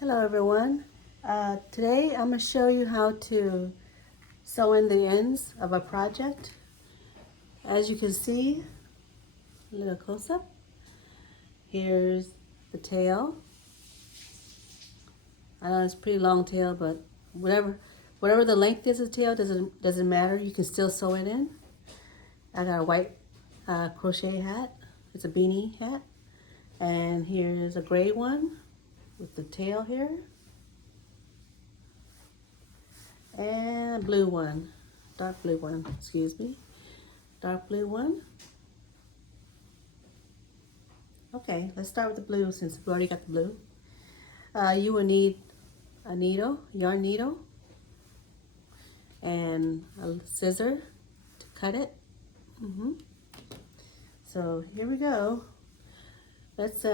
Hello everyone. Today I'm going to show you how to sew in the ends of a project. As you can see, a little close up, here's the tail. I know it's a pretty long tail, but whatever the length is of the tail doesn't matter. You can still sew it in. I got a white crochet hat. It's a beanie hat. And here's a gray one with the tail here. And a blue one, dark blue one, excuse me. Dark blue one. Okay, let's start with the blue since we already got the blue. You will need a needle, yarn needle, and a scissor to cut it. So here we go. Let's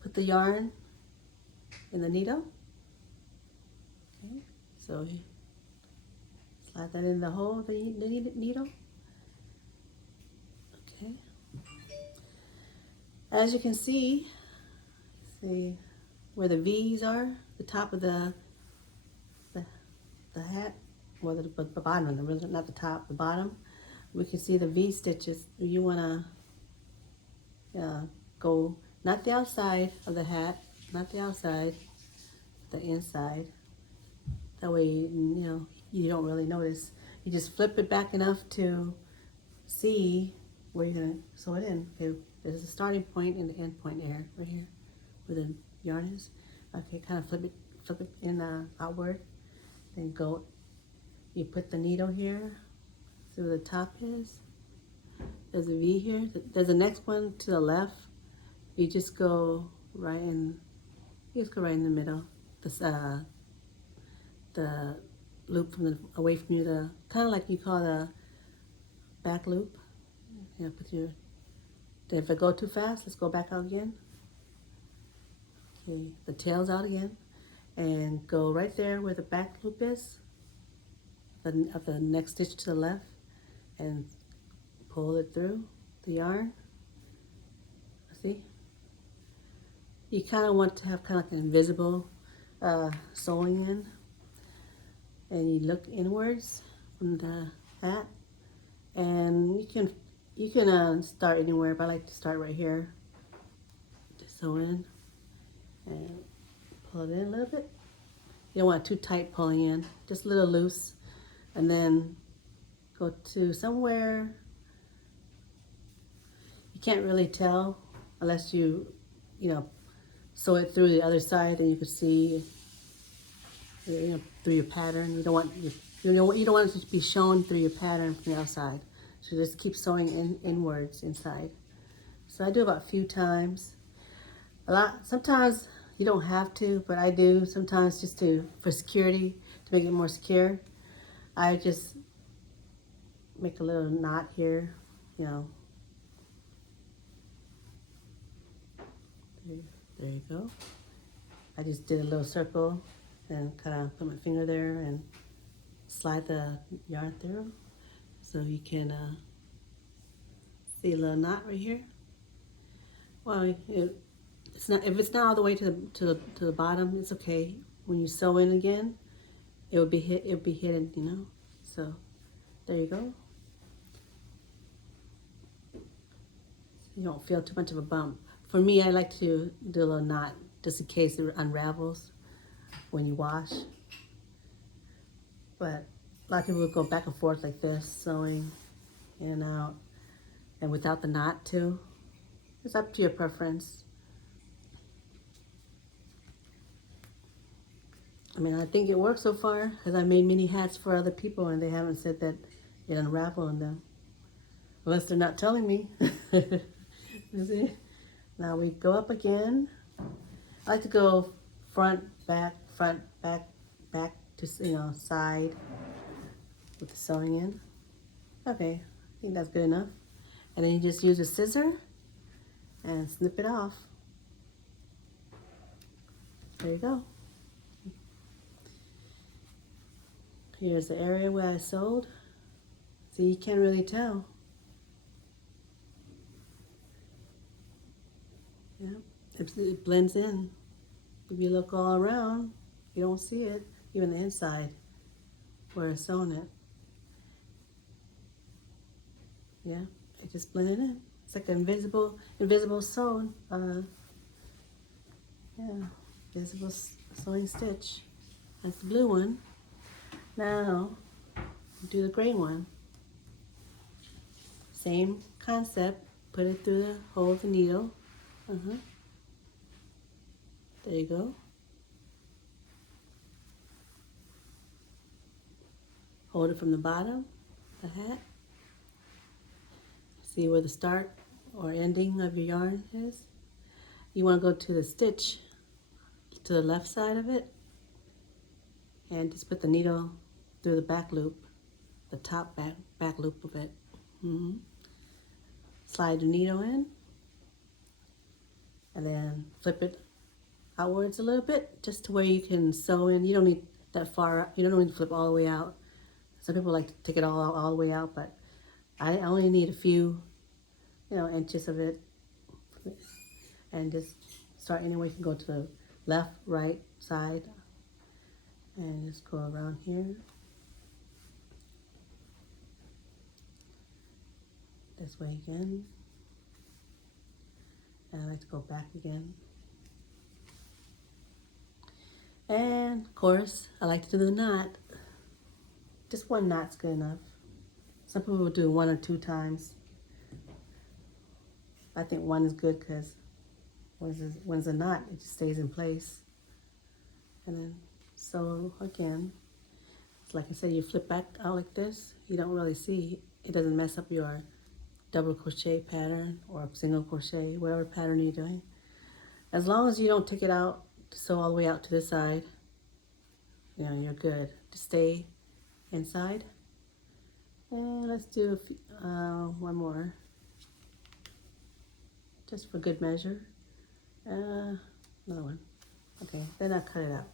put the yarn in the needle. Okay, so slide that in the hole of the needle. Okay. As you can see where the V's are, the top of the hat, well the bottom, really not the top, the bottom. We can see the V stitches. You want to go not the outside of the hat, not the outside, the inside. That way, you don't really notice. You just flip it back enough to see where you're gonna sew it in. Okay, there's a starting point and the end point there, right here, where the yarn is. Okay, kind of flip it in outward, then go. You put the needle here. See where the top is. There's a V here. There's the next one to the left. You just go right in. You just go right in the middle. The loop away from you. The kind of like you call the back loop. Put your. Then if I go too fast, let's go back out again. Okay, the tail's out again, and go right there where the back loop is. Of the next stitch to the left, and pull it through the yarn. See? You kind of want to have kind of like an invisible sewing in, and you look inwards from the hat, and you can start anywhere, but I like to start right here. Just sew in and pull it in a little bit. You don't want too tight pulling in, just a little loose, and then go to somewhere. You can't really tell unless you sew it through the other side, then you can see through your pattern. You don't want it to be shown through your pattern from the outside. So just keep sewing inwards inside. So I do about a few times. Sometimes you don't have to, but I do sometimes just for security, to make it more secure. I just make a little knot here, There you go. I just did a little circle and kind of put my finger there and slide the yarn through, so you can see a little knot right here. Well, it's not, if it's not all the way to the bottom, it's okay. When you sew in again, it'll be hidden, So there you go. You don't feel too much of a bump. For me, I like to do a little knot just in case it unravels when you wash. But a lot of people will go back and forth like this, sewing in and out, and without the knot too. It's up to your preference. I mean, I think it works so far because I made mini hats for other people and they haven't said that it unraveled in them. Unless they're not telling me. You see? Now we go up again. I like to go front, back, back to, side with the sewing in. Okay, I think that's good enough. And then you just use a scissor and snip it off. There you go. Here's the area where I sewed. So you can't really tell. Yeah, it blends in. if you look all around, you don't see it, even the inside where it's sewn it. Yeah, it just blended in. It's like an invisible sewn, yeah, invisible sewing stitch. That's the blue one. Now, do the gray one. Same concept, put it through the hole of the needle. There you go. Hold it from the bottom, the hat. See where the start or ending of your yarn is. You want to go to the stitch to the left side of it and just put the needle through the back loop, the top back loop of it. Slide the needle in and then flip it outwards a little bit just to where you can sew in. You don't need that far out. You don't need to flip all the way out. Some people like to take it all the way out, but I only need a few, inches of it. And just start anywhere. You can go to the left, right side, and just go around here. This way again. And I like to go back again. And of course, I like to do the knot. Just one knot's good enough. Some people will do 1 or 2 times. I think 1 is good because when's a knot, it just stays in place. And then sew again. It's like I said, you flip back out like this. You don't really see. It doesn't mess up your double crochet pattern or single crochet, whatever pattern you're doing. As long as you don't take it out to sew all the way out to this side, you're good. Just stay inside. And let's do one more, just for good measure. Another one. Okay, then I'll cut it out.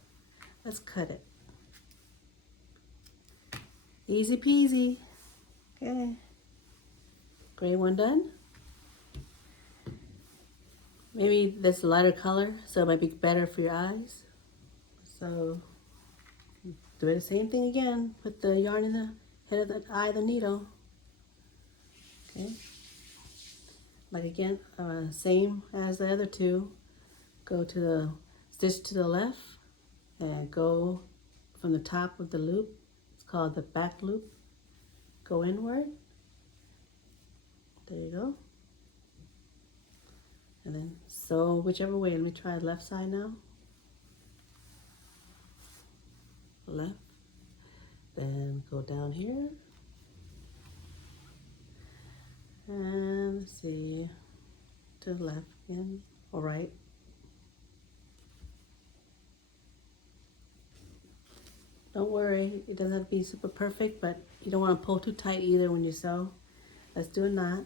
Let's cut it. Easy peasy. Okay. Gray one done. Maybe this lighter color, so it might be better for your eyes. So do the same thing again. Put the yarn in the head of the eye of the needle. Okay. Like again, same as the other two. Go to the stitch to the left and go from the top of the loop. It's called the back loop. Go inward. There you go. And then sew whichever way. Let me try the left side now. Left. Then go down here. And let's see. To the left again. Or right. Don't worry, it doesn't have to be super perfect, but you don't want to pull too tight either when you sew. Let's do a knot.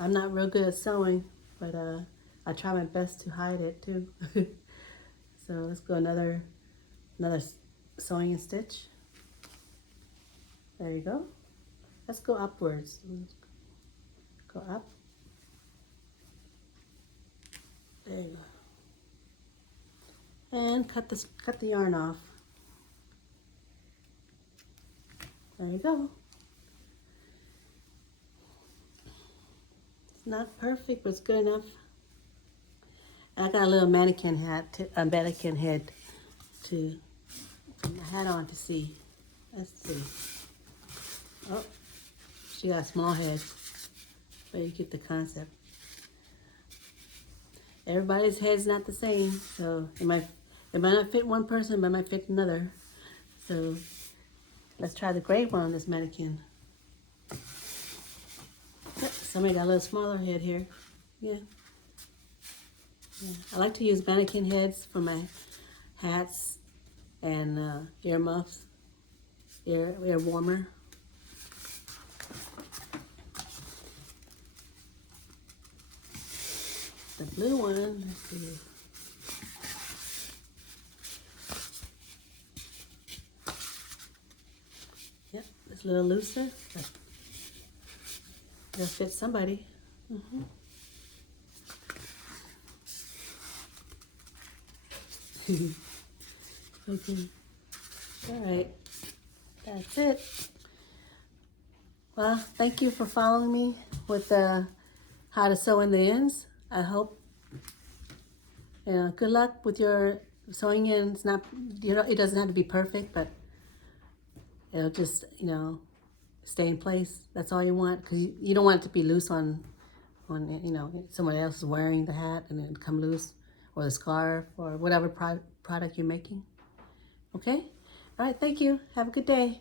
I'm not real good at sewing, but I try my best to hide it too. So let's go another sewing and stitch. There you go. Let's go upwards. Go up. There you go. And cut the yarn off. There you go. It's not perfect, but it's good enough. I got a little mannequin head to put my hat on to see. Let's see. Oh, she got a small head, but you get the concept. Everybody's head's not the same, so it might not fit one person, but it might fit another. So let's try the gray one on this mannequin. Yep, somebody got a little smaller head here. Yeah. I like to use mannequin heads for my hats and ear muffs, ear warmer. The blue one, let's see. Yep, it's a little looser, but it'll fit somebody. Mm-hmm. Okay. All right. That's it. Well, thank you for following me with how to sew in the ends. I hope. Good luck with your sewing in. It's not, it doesn't have to be perfect, but it'll just, stay in place. That's all you want, because you don't want it to be loose on, someone else is wearing the hat and it come loose, or the scarf, or whatever product you're making. Okay? All right, thank you. Have a good day.